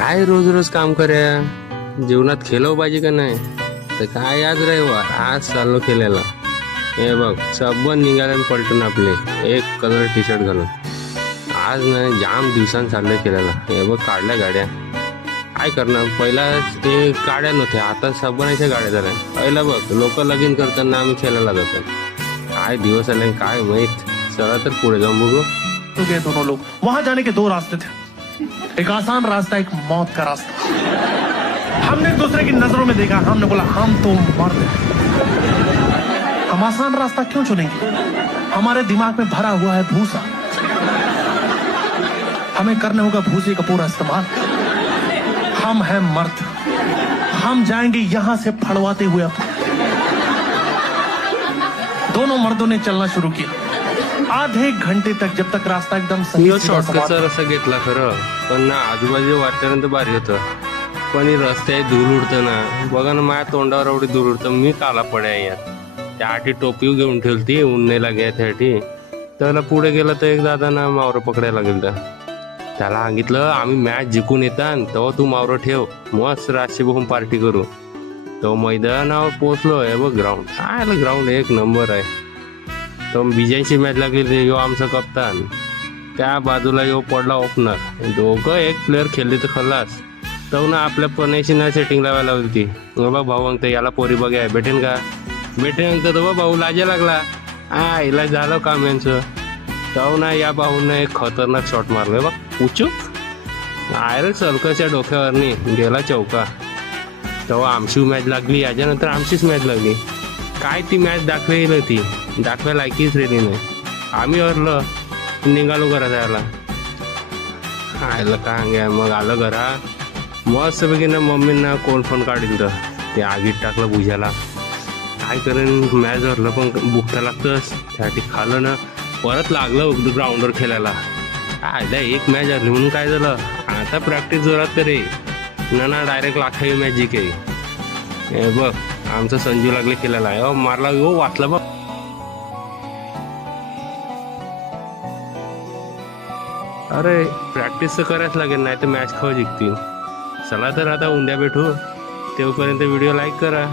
काय रोज रोज काम कर्या जीवनात खेळव पाहिजे का नाही तर काय आज रविवार आज चाललो खेळायला. हे बघ सबन निघाले पलटून आपले एक कलर टी शर्ट घालून आज नाही जाम दिवसांनी चाललंय खेळायला. हे बघ काढल्या गाड्या काय करणार पहिला ते गाड्या नव्हत्या आता सबनाच्या गाड्या झाल्या. पहिला बघ लोक लगीन करताना आम्ही खेळायला जातात. काय दिवस आले काय माहित. चला तर पुढे जाऊन बघू. तो गए दोनों लोग वहां जाने के दो रास्ते थे, एक आसान रास्ता एक मौत का रास्ता। हमने एक दूसरे की नजरों में देखा, हमने बोला हम तो मर्द हैं। हम आसान रास्ता क्यों चुनेंगे? हमारे दिमाग में भरा हुआ है भूसा, हमें करने होगा भूसे का पूरा इस्तेमाल। हम हैं मर्द, हम जाएंगे यहां से फड़वाते हुए अपने। दोनों मर्दों ने चलना शुरू किया आधे घंटे तक, जब तक रास्ता एकदम सही शॉर्टकट रस्ता घेतला खरं पण ना आजूबाजू वातावरण तर भारी होतं पण ही रस्ते धूळ उडतं ना. बघा ना माझ्या तोंडावर एवढी धूळ उडतं मी काला पड्या यार. त्यासाठी टोपी घेऊन ठेवली ऊन नाही लागेल त्यासाठी. त्याला पुढे गेलं तर एक दादा ना मावरं पकडायला लागेल तर त्याला सांगितलं आम्ही मॅच जिंकून येतात तेव्हा तू मावरं ठेव मस्त राशी बघून पार्टी करू. तो मैदानावर पोचलो आहे बघ ग्राउंड काय ग्राउंड एक नंबर आहे. तो बिजांची मॅच लागली यो आमचा कप्तान त्या बाजूला यो पडला ओपनर. दोघं एक प्लेअर खेळले तर खल्लास. तो ना आपल्या पण्याची ना सेटिंग लावायला होती. बाबा भाऊ अंगत याला पोरी बघाय भेटेन का भेटेन अंगत तो भाऊ लाजा लागला हिला झालं काम यांचं. तो ना या भाऊनं एक खतरनाक शॉट मारलोय बघ उचूक आयरन सलकच्या डोक्यावरनी गेला चौका. तेव्हा आमची मॅच लागली याच्यानंतर आमचीच मॅच लागली. काय ती मॅच दाखवायला ती दाखवायला लायकीच रेडी नाही. आम्ही हरलो निघालो घरा जायला. आयला काय मग आलं घरा मस्त पैकी ना मम्मींना कोण फोन काढीन तर ते आगीत टाकलं बुजाला. काय करेन मॅच हरलं पण बुकता लागतंच त्यासाठी खाल्लं ना परत लागलं ग्राउंडवर खेळायला. आयला एक मॅच हरली म्हणून काय झालं आता प्रॅक्टिस जोरात करे ना डायरेक्ट लाखावी मॅच जिके. हे बघ आमचं संजू लागले खेळायला मारला हो वाचला बघ. अरे प्रॅक्टिस तर करायच लागेल नाही तर मॅच खाऊ जिंकतील. चला तर आता उद्या भेटू. तेव्हापर्यंत व्हिडिओ लाईक करा.